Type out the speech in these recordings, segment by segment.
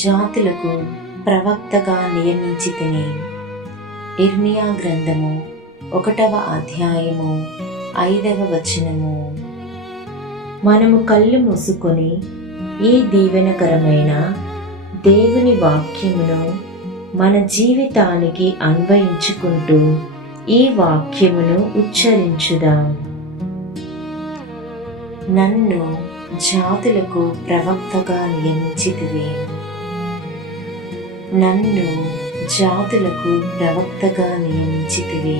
జాతులకు ప్రవక్తగా నియమించితిని. ఇర్మియా గ్రంథము 1వ అధ్యాయము 5వ వచనము. మనము కళ్ళు మూసుకొని ఈ దీవెనకరమైన దేవుని వాక్యమును మన జీవితానికి అన్వయించుకుంటూ ఈ వాక్యమును ఉచ్చరించుదాం. నన్ను జాతులకు ప్రవక్తగా నియమించితివి. నన్ను జాతులకు ప్రవక్తగా నియమించితివి.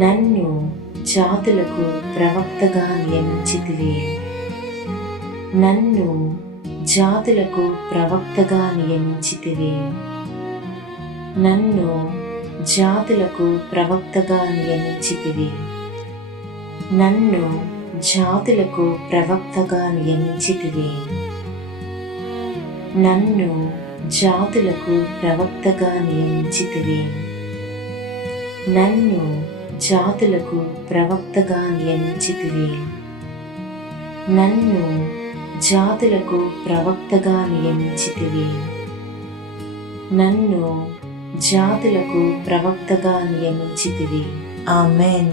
నన్ను జాతులకు ప్రవక్తగా నియమించితివి. నన్ను జాతులకు ప్రవక్తగా నియమించితివి. నన్ను జాతులకు ప్రవక్తగా నియమించితివి. నన్ను జాతులకు ప్రవక్తగా నియమించితివి. నన్ను జాతులకు ప్రవక్తగా నియమించితివి. నన్ను జాతులకు ప్రవక్తగా నియమించితివి. నన్ను జాతులకు ప్రవక్తగా నియమించితివి. నన్ను జాతులకు ప్రవక్తగా నియమించితివి. ఆమేన్.